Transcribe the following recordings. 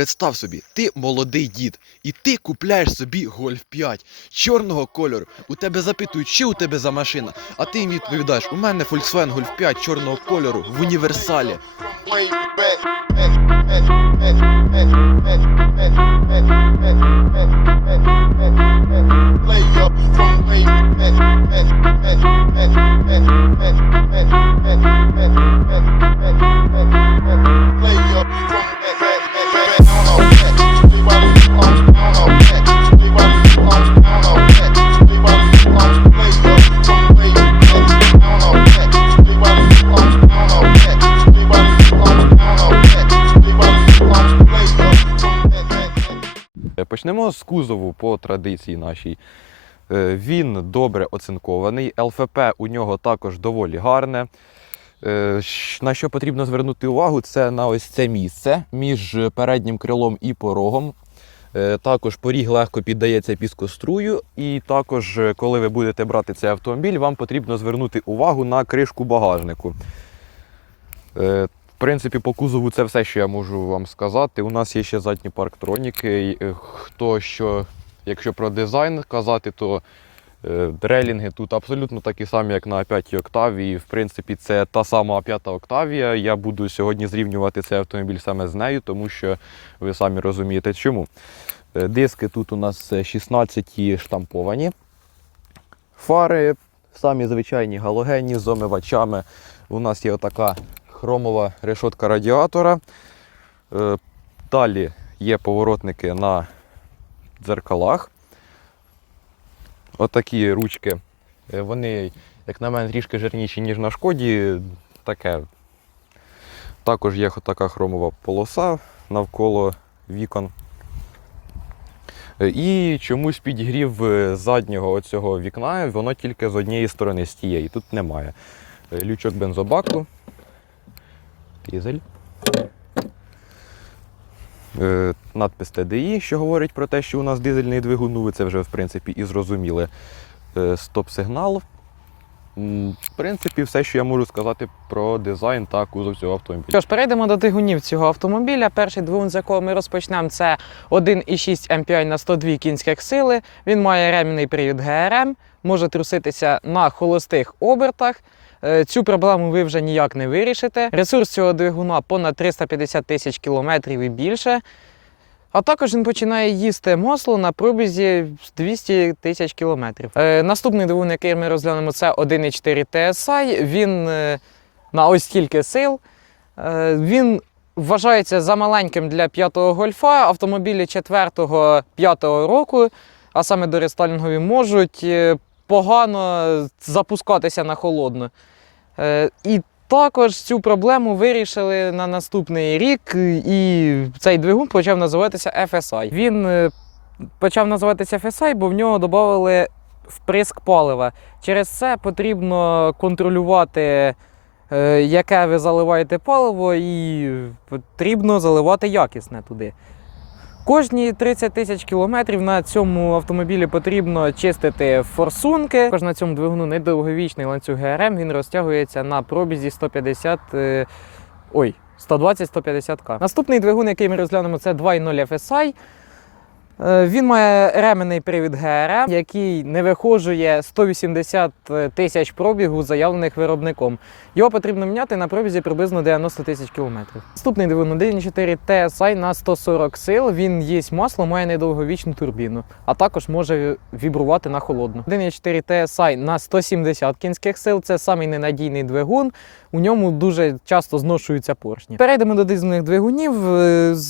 Представ собі, ти молодий дід, і ти купляєш собі Гольф 5 чорного кольору. У тебе запитують, що у тебе за машина, а ти їм відповідаєш: у мене Volkswagen Golf 5 чорного кольору в універсалі. Почнемо з кузову по традиції нашій. Е, Він добре оцинкований, ЛФП у нього також доволі гарне. Е, На що потрібно звернути увагу, це на ось це місце між переднім крилом і порогом. Е, Також поріг легко піддається піскострую, і також, е, коли ви будете брати цей автомобіль, вам потрібно звернути увагу на кришку багажнику. В принципі, по кузову це все, що я можу вам сказати. У нас є ще задні парктроніки. Хто що, якщо про дизайн казати, то релінги тут абсолютно такі самі, як на 5 Октавії. В принципі, це та сама 5 Октавія. Я буду сьогодні зрівнювати цей автомобіль саме з нею, тому що ви самі розумієте чому. Е, Диски тут у нас е, 16 штамповані. Фари самі звичайні галогенні з омивачами. У нас є отака хромова решотка радіатора. Е, Далі є поворотники на дзеркалах. Отакі ручки. Е, Вони, як на мене, трішки жирніші, ніж на шкоді. Таке. Також є така хромова полоса навколо вікон. Е, І чомусь підігрів е, заднього оцього вікна, воно тільки з однієї сторони, з тієї. Тут немає. Лючок бензобаку. Дізель. Е, Надпис TDI, що говорить про те, що у нас дизельний двигун, ну ви це вже в принципі і зрозуміли. Е, Стоп-сигнал. В принципі, все, що я можу сказати про дизайн та кузов цього автомобіля. Що ж, перейдемо до двигунів цього автомобіля. Перший двигун, з якого ми розпочнемо, це 1,6 MPI на 102 кінських сили. Він має ремінний привід ГРМ, може труситися на холостих обертах. Е, Цю проблему ви вже ніяк не вирішите. Ресурс цього двигуна понад 350 тисяч кілометрів і більше. А також він починає їсти масло на пробізі 200 тисяч кілометрів. Е, наступний двигун, який ми розглянемо, це 1,4 TSI. Він е, на ось стільки сил. Він вважається замаленьким для п'ятого гольфа. Автомобілі 4-5 року, а саме до рестайлінгові, можуть погано запускатися на холодно. Е, І також цю проблему вирішили на наступний рік, і цей двигун почав називатися FSI. Він е, почав називатися FSI, бо в нього додали вприск палива. Через це потрібно контролювати, е, яке ви заливаєте паливо, і потрібно заливати якісне туди. Кожні 30 тисяч кілометрів на цьому автомобілі потрібно чистити форсунки. Також на цьому двигуну недовговічний ланцюг ГРМ. Він розтягується на пробізі 150. е, Ой, 120-150к. Наступний двигун, який ми розглянемо, це 2.0 FSI. Е, Він має ременний привід ГРМ, який не вихожує 180 тисяч пробігу, заявлених виробником. Його потрібно міняти на пробізі приблизно 90 тисяч кілометрів. Наступний двигун 1.4 TSI на 140 сил. Він їсть масло, має недовговічну турбіну, а також може вібрувати на холодну. 1.4 TSI на 170 кінських сил. Це самий ненадійний двигун. У ньому дуже часто зношуються поршні. Перейдемо до дизельних двигунів.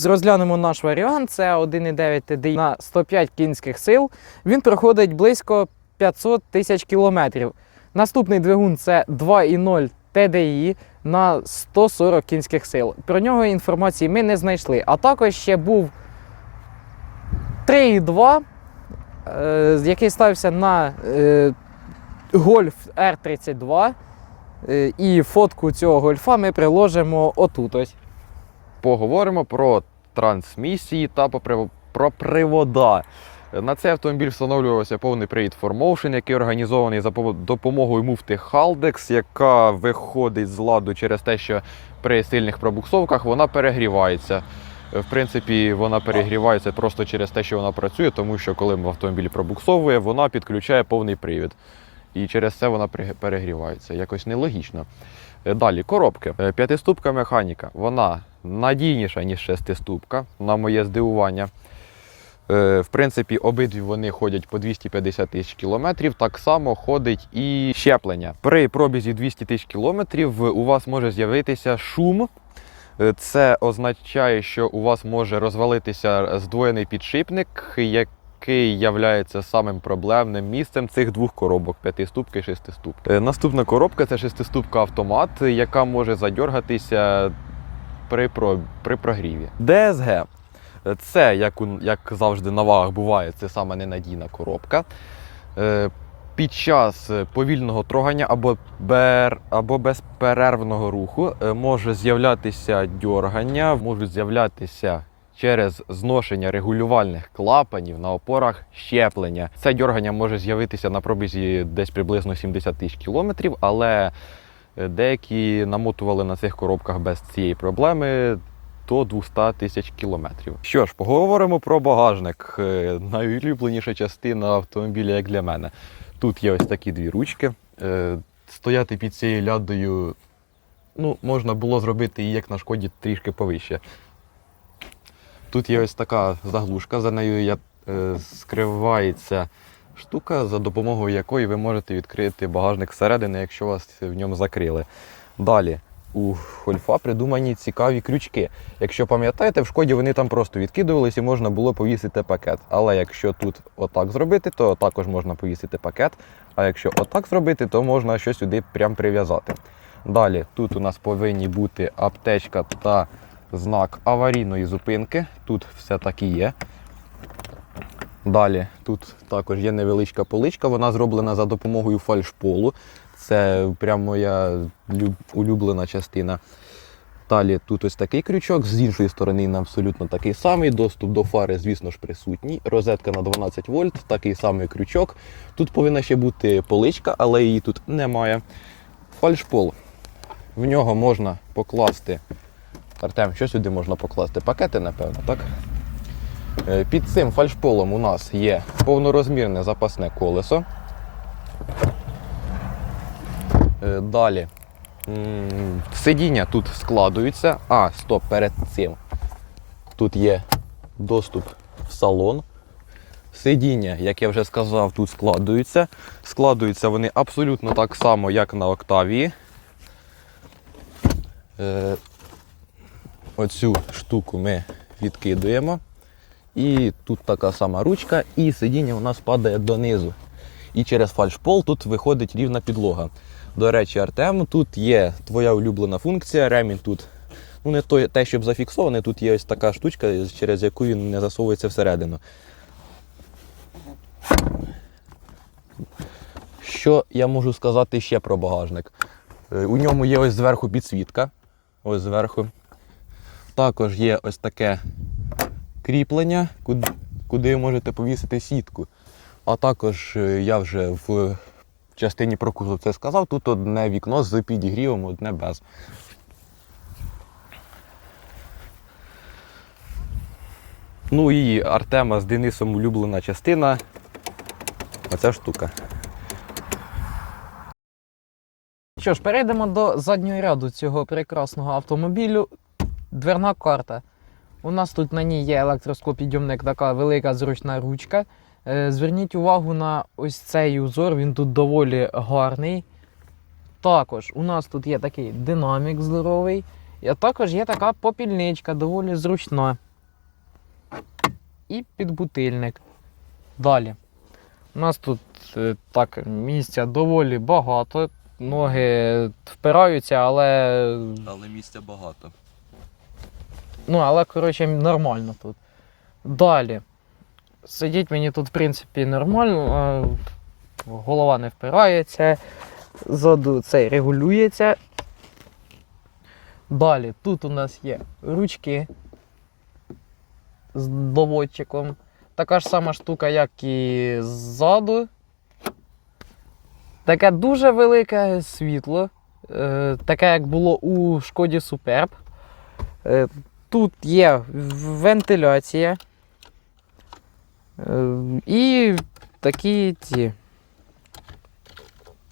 Розглянемо наш варіант. Це 1.9 TDI на 105 кінських сил. Він проходить близько 500 тисяч кілометрів. Наступний двигун це 2.0 TDI на 140 кінських сил. Про нього інформації ми не знайшли. А також ще був 3.2, е, який ставився на е, Golf R32. Е, І фотку цього гольфа ми приложимо отут. Поговоримо про трансмісії та про привода. На цей автомобіль встановлювався повний привід 4Motion, який організований за допомогою муфти Haldex, яка виходить з ладу через те, що при сильних пробуксовках вона перегрівається. В принципі, вона перегрівається просто через те, що вона працює, тому що коли в автомобілі пробуксовує, вона підключає повний привід. І через це вона перегрівається. Якось нелогічно. Е, Далі, коробки. Е, П'ятиступка механіка. Вона надійніша, ніж шестиступка, на моє здивування. Е, В принципі, обидві вони ходять по 250 тисяч кілометрів. Так само ходить і щеплення. При пробізі 200 тисяч кілометрів у вас може з'явитися шум. Е, Це означає, що у вас може розвалитися здвоєний підшипник, який є самим проблемним місцем цих двох коробок п'ятиступки і шестиступки. Е, Наступна коробка це шестиступка автомат, яка може задьоргатися при, про, при прогріві. ДСГ. Це, як, як завжди на вагах буває, це саме ненадійна коробка. Е, Під час е, повільного трогання або, бер, або безперервного руху е, може з'являтися дьоргання, можуть з'являтися через зношення регулювальних клапанів на опорах щеплення. Це дьоргання може з'явитися на пробізі десь приблизно 70 тисяч кілометрів, але деякі намотували на цих коробках без цієї проблеми до 200 тисяч кілометрів. Що ж, поговоримо про багажник. Е, Найулюбленіша частина автомобіля, як для мене. Тут є ось такі дві ручки. Е, Стояти під цією лядою ну, можна було зробити і як на шкоді трішки повище. Тут є ось така заглушка, за нею я, е, скривається штука, за допомогою якої ви можете відкрити багажник зсередини, якщо вас в ньому закрили. Далі. У Хольфа придумані цікаві крючки. Якщо пам'ятаєте, в шкоді вони там просто відкидувались і можна було повісити пакет. Але якщо тут отак зробити, то також можна повісити пакет. А якщо отак зробити, то можна щось сюди прям прив'язати. Далі тут у нас повинні бути аптечка та знак аварійної зупинки. Тут все так є. Далі тут також є невеличка поличка, вона зроблена за допомогою фальшполу. Це прям моя люб- улюблена частина. Далі тут ось такий крючок, з іншої сторони він абсолютно такий самий. Доступ до фари, звісно ж, присутній. Розетка на 12 вольт, такий самий крючок. Тут повинна ще бути поличка, але її тут немає. Фальшпол. В нього можна покласти. Артем, що сюди можна покласти? Пакети, напевно, так? Е, Під цим фальшполом у нас є повнорозмірне запасне колесо. Е, Далі. Сидіння тут складуються. А, стоп, перед цим. Тут є доступ в салон. Сидіння, як я вже сказав, тут складуються. Складуються вони абсолютно так само, як на Октавії. Е, Оцю штуку ми відкидуємо. І тут така сама ручка, і сидіння у нас падає донизу. І через фальшпол тут виходить рівна підлога. До речі, Артем, тут є твоя улюблена функція. Ремінь тут ну не той, те, щоб зафіксований, тут є ось така штучка, через яку він не засовується всередину. Що я можу сказати ще про багажник? Е, У ньому є ось зверху підсвітка. Ось зверху. Також є ось таке кріплення, куди, можете повісити сітку. А також е, я вже в частині про кузов це сказав. Тут одне вікно з підігрівом, одне без. Ну і Артема з Денисом улюблена частина. Оця штука. Що ж, перейдемо до заднього ряду цього прекрасного автомобілю. Дверна карта. У нас тут на ній є електроскопідйомник, така велика зручна ручка. Е, Зверніть увагу на ось цей узор, він тут доволі гарний. Також у нас тут є такий динамік здоровий, а також є така попільничка, доволі зручна. І підбутильник. Далі. У нас тут е, так місця доволі багато. Ноги впираються, але. Але місця багато. Ну, але, коротше, нормально тут. Далі. Сидіть мені тут, в принципі, нормально. Голова не впирається. Ззаду цей регулюється. Далі, тут у нас є ручки з доводчиком. Така ж сама штука, як і ззаду. Таке дуже велике світло. Е, таке, як було у Шкоді Суперб. Тут є вентиляція. Е, І такі ці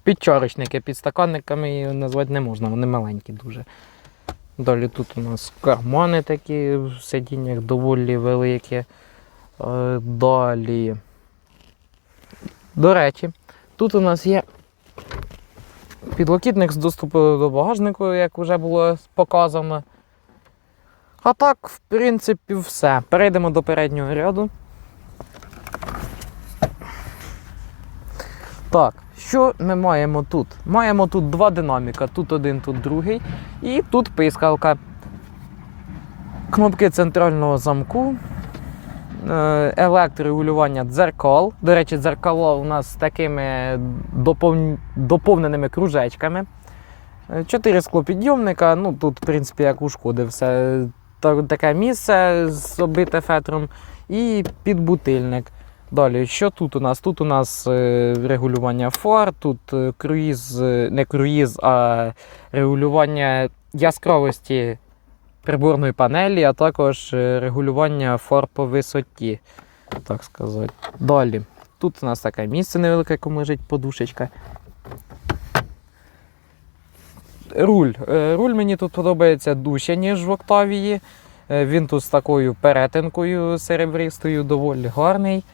підчарочники. Підстаканниками її назвати не можна, вони маленькі дуже. Далі тут у нас кармани такі в сидіннях доволі великі. Е, Далі. До речі, тут у нас є підлокітник з доступу до багажнику, як вже було показано. А так, в принципі, все. Перейдемо до переднього ряду. Так, що ми маємо тут? Маємо тут два динаміка, тут один, тут другий. І тут пискалка. Кнопки центрального замку. е, Електрорегулювання дзеркал. До речі, дзеркало у нас з такими допов... доповненими кружечками. Е, Чотири склопідйомника. Ну тут, в принципі, як у шкоди, все таке місце з оббите фетром. І підбутильник. Далі, що тут у нас? Тут у нас е, регулювання фар, тут е, круїз, е, не круїз, а регулювання яскравості приборної панелі, а також регулювання фар по висоті. Так сказати. Далі. Тут у нас таке місце невелике, якому лежить подушечка. Руль. Руль мені тут подобається дужче, ніж в Октавії. Він тут з такою перетинкою серебристою, доволі гарний.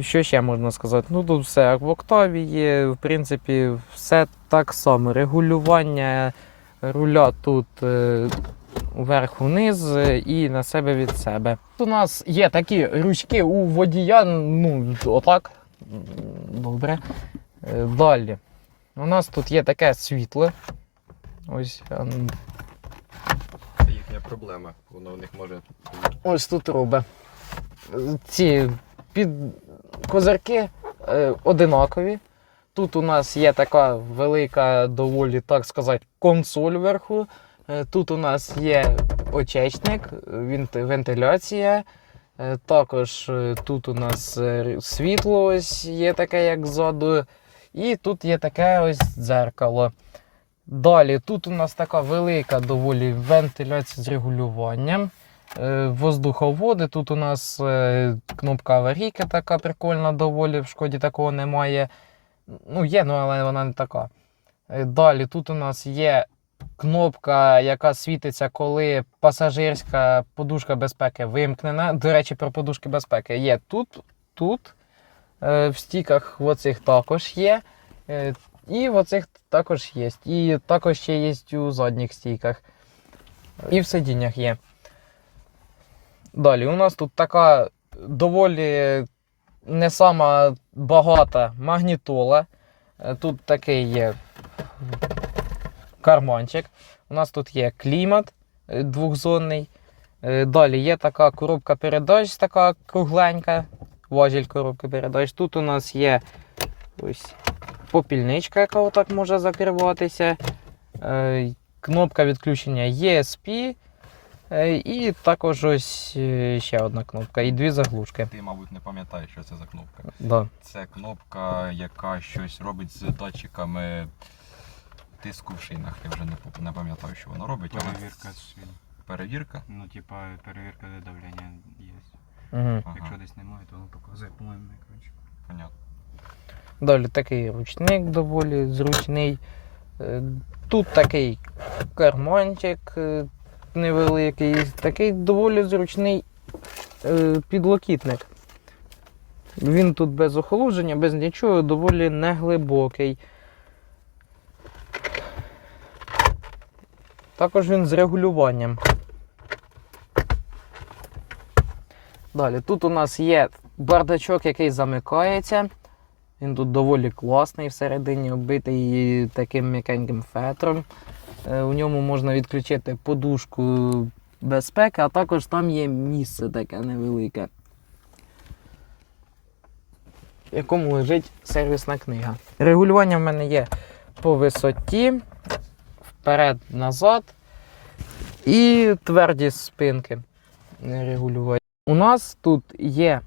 Що ще можна сказати? Ну тут все в Октавії, в принципі, все так само. Регулювання руля тут е, вверх-вниз е, і на себе від себе. Тут у нас є такі ручки у водія, ну, отак. Добре. Е, Далі. У нас тут є таке світло. Ось, Це їхня проблема. Воно в них може. ось тут робить. Ці під козирки е, одинакові. Тут у нас є така велика, доволі, так сказати, консоль вверху. Е, Тут у нас є очечник, вентиляція. Е, Також е, тут у нас е, світло ось є таке, як ззаду. І тут є таке ось дзеркало. Далі тут у нас така велика доволі вентиляція з регулюванням. Е, Воздуховоди. Тут у нас е, кнопка аварійки така прикольна, доволі в шкоді такого немає. Ну, є, ну, але вона не така. Е, Далі тут у нас є кнопка, яка світиться, коли пасажирська подушка безпеки вимкнена. До речі, про подушки безпеки є тут, тут. В стіках оцих також є. І в оцих також є. І також ще є у задніх стійках. І в сидіннях є. Далі, у нас тут така доволі не сама багата магнітола. Е, Тут такий є карманчик. У нас тут є клімат е, двохзонний. Е, Далі є така коробка передач, така кругленька. Важіль коробки передач. Тут у нас є ось попільничка, яка отак може закриватися. Кнопка відключення ESP. Е, І також ось е, ще одна кнопка і дві заглушки. Ти, мабуть, не пам'ятаєш, що це за кнопка. Да. Це кнопка, яка щось робить з датчиками тиску в шинах. Я вже не, пам'ятаю, що вона робить. але Перевірка шин. Перевірка? Ну, типа, перевірка де давлення є. Угу. Ага, Якщо десь немає, то воно показує, по-моєму, на понятно. Далі такий ручник доволі зручний. Е, Тут такий карманчик невеликий, такий доволі зручний е, підлокітник. Він тут без охолодження, без нічого, доволі неглибокий. Також він з регулюванням. Далі, тут у нас є бардачок, який замикається. Він тут доволі класний, всередині оббитий таким м'якеньким фетром. Е, У ньому можна відключити подушку безпеки, а також там є місце таке невелике, в якому лежить сервісна книга. Регулювання в мене є по висоті, вперед-назад і твердість спинки регулювання. У нас тут є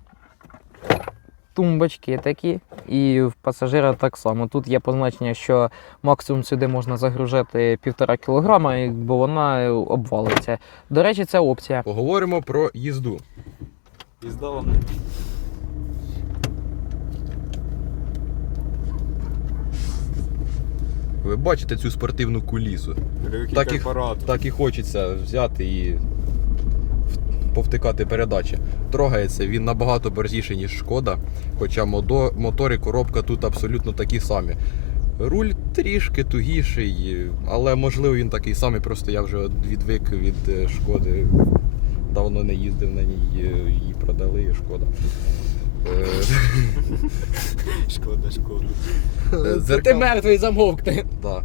тумбочки такі, і в пасажира так само. Тут є позначення, що максимум сюди можна загружати півтора кілограма, бо вона обвалиться. До речі, це опція. Поговоримо про їзду. Їзда вам Ви бачите цю спортивну кулісу. Так і- Так і хочеться взяти і повтикати передачі. Трогається він набагато борзіше, ніж шкода, хоча модо, мотор і коробка тут абсолютно такі самі. Руль трішки тугіший, але можливо він такий самий, просто я вже відвик від е, шкоди. Давно не їздив на ній, е, її продали, і шкода. Е, Шкода, шкода. Е, дзеркал- мертвий замовкни. Да.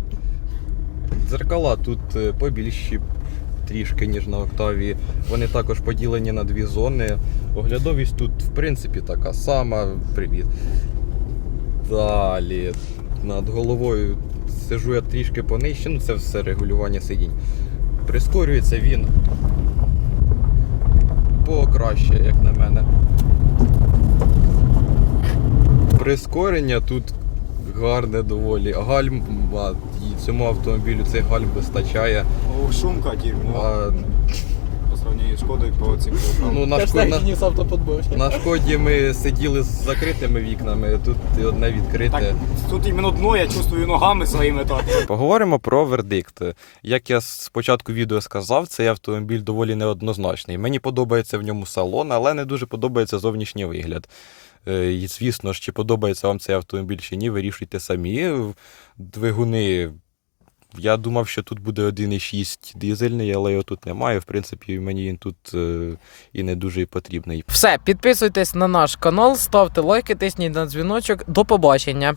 Дзеркала тут е, побільші трішки, ніж на Октавії. Вони також поділені на дві зони. Оглядовість тут, в принципі, така сама. Привіт. Далі. Над головою сижу я трішки понижче, ну це все регулювання сидінь. Прискорюється він покраще, як на мене. Прискорення тут гарне доволі. Гальм а, і цьому автомобілю цей гальм вистачає. О, шумка дерьмо. А, По сравнению з шкодою по цим ну, на, шко... на, на шкоді ми сиділи з закритими вікнами, тут одне відкрите. Так, тут іменно дно я чувствую ногами своїми так. Поговоримо про вердикт. Як я з початку відео сказав, цей автомобіль доволі неоднозначний. Мені подобається в ньому салон, але не дуже подобається зовнішній вигляд. Е, І звісно ж, чи подобається вам цей автомобіль чи ні, вирішуйте самі. Двигуни. Я думав, що тут буде 1,6 дизельний, але його тут немає. В принципі, мені він тут е, і не дуже потрібний. Все, підписуйтесь на наш канал, ставте лайки, тисніть на дзвіночок. До побачення.